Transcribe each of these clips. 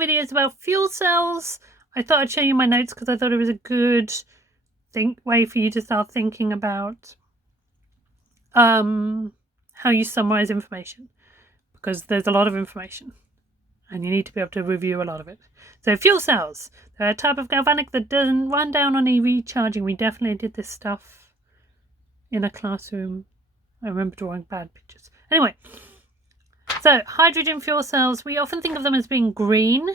videos about fuel cells. I thought I'd show you my notes because I thought it was a good way for you to start thinking about how you summarize information, because there's a lot of information and you need to be able to review a lot of it. So fuel cells, they're a type of galvanic that doesn't run down on EV charging. We definitely did this stuff in a classroom. I remember drawing bad pictures. Anyway, so hydrogen fuel cells, we often think of them as being green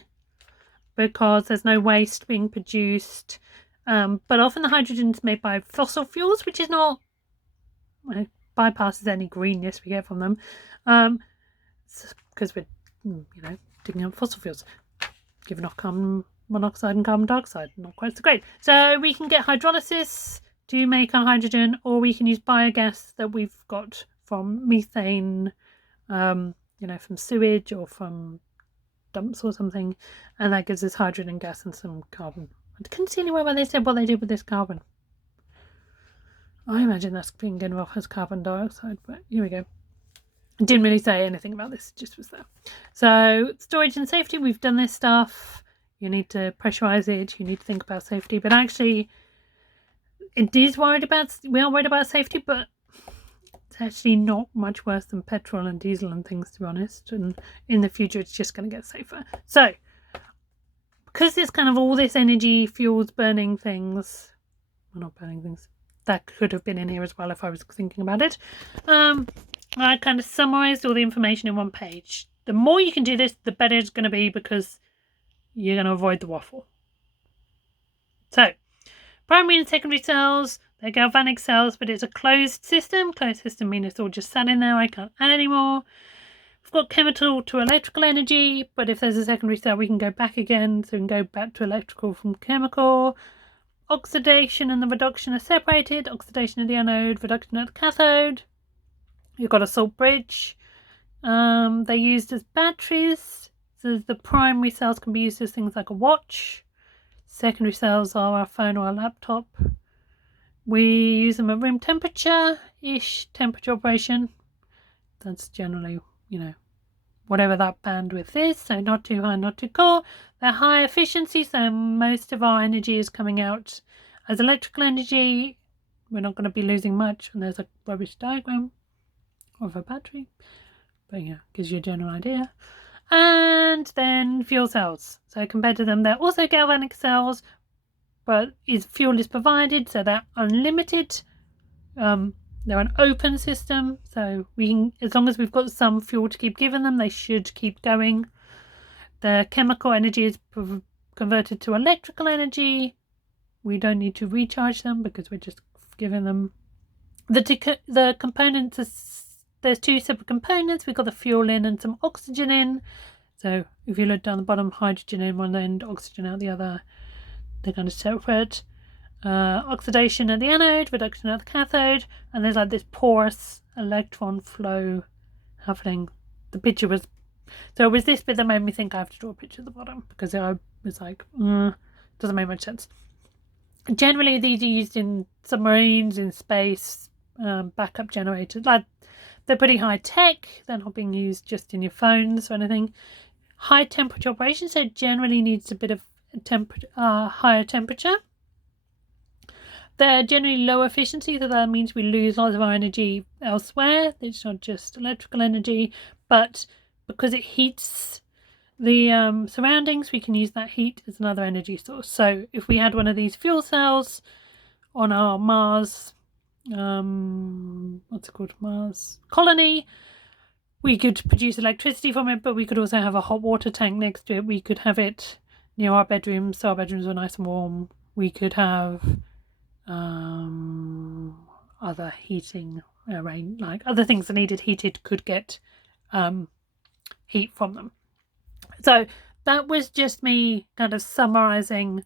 because there's no waste being produced. But often the hydrogen is made by fossil fuels, which is not, bypasses any greenness we get from them, because we're, digging up fossil fuels, giving off carbon monoxide and carbon dioxide. Not quite so great. So we can get hydrolysis to make our hydrogen, or we can use biogas that we've got from methane, from sewage or from dumps or something, and that gives us hydrogen gas and some carbon. I couldn't see anywhere where they said what they did with this carbon. I imagine that's being given off as carbon dioxide, but here we go. I didn't really say anything about this, it just was there. So storage and safety, we've done this stuff. You need to pressurize it, you need to think about safety, but actually we are worried about safety, but it's actually not much worse than petrol and diesel and things, to be honest, and in the future it's just going to get safer. So because there's kind of all this energy, fuels, burning things, well, not burning things, that could have been in here as well if I was thinking about it. I kind of summarized all the information in one page. The more you can do this, the better it's going to be, because you're going to avoid the waffle. So, primary and secondary cells, they're galvanic cells, but it's a closed system. Closed system means it's all just sat in there. I can't add anymore. We've got chemical to electrical energy, but if there's a secondary cell, we can go back again. So we can go back to electrical from chemical. Oxidation and the reduction are separated. Oxidation at the anode, reduction at the cathode. You've got a salt bridge. They're used as batteries. So the primary cells can be used as things like a watch. Secondary cells are our phone or our laptop. We use them at room temperature-ish temperature operation. That's generally, whatever that bandwidth is. So not too high, not too cold. They're high efficiency, so most of our energy is coming out as electrical energy. We're not going to be losing much. And there's a rubbish diagram of a battery, but gives you a general idea. And then fuel cells. So compared to them, they're also galvanic cells, but fuel is provided, so they're unlimited. They're an open system, so as long as we've got some fuel to keep giving them, they should keep going. The chemical energy is converted to electrical energy. We don't need to recharge them because we're just giving them the components. There's two separate components. We've got the fuel in and some oxygen in. So if you look down the bottom, hydrogen in one end, oxygen out the other. They're kind of separate. Oxidation at the anode, reduction at the cathode, and there's like this porous electron flow happening. The picture was, so it was this bit that made me think I have to draw a picture at the bottom, because I was like, doesn't make much sense. Generally, these are used in submarines, in space, backup generators. Like, they're pretty high tech. They're not being used just in your phones or anything. High temperature operation, so it generally needs a bit of higher temperature. They're generally low efficiency, so that means we lose lots of our energy elsewhere. It's not just electrical energy, but because it heats the surroundings, we can use that heat as another energy source. So if we had one of these fuel cells on our Mars, Mars colony, we could produce electricity from it, but we could also have a hot water tank next to it. We could have it near our bedrooms, so our bedrooms are nice and warm. We could have other heating, like other things that needed heated could get heat from them. So that was just me kind of summarizing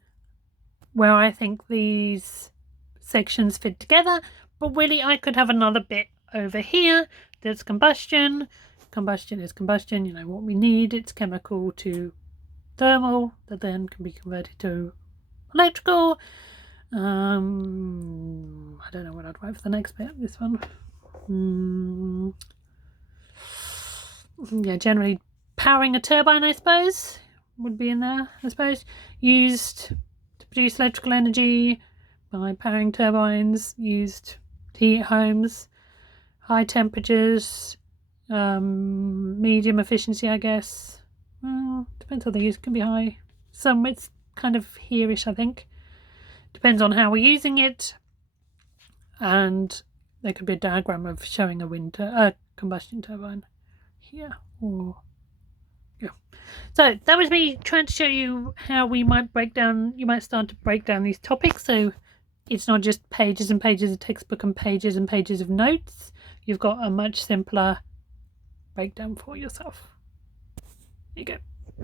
where I think these sections fit together, but really I could have another bit over here. There's combustion. Combustion is combustion, what we need. It's chemical to thermal that then can be converted to electrical. I don't know what I'd write for the next bit. This one. Generally powering a turbine, I suppose. would be in there, I suppose. Used to produce electrical energy by powering turbines, used to heat homes, high temperatures, medium efficiency, I guess. Well, depends how they use. It can be high. Some it's kind of here-ish, I think. Depends on how we're using it. And there could be a diagram of showing a combustion turbine here. Or yeah. So that was me trying to show you how we might break down. You might start to break down these topics. So it's not just pages and pages of textbook and pages of notes. You've got a much simpler breakdown for yourself. There you go.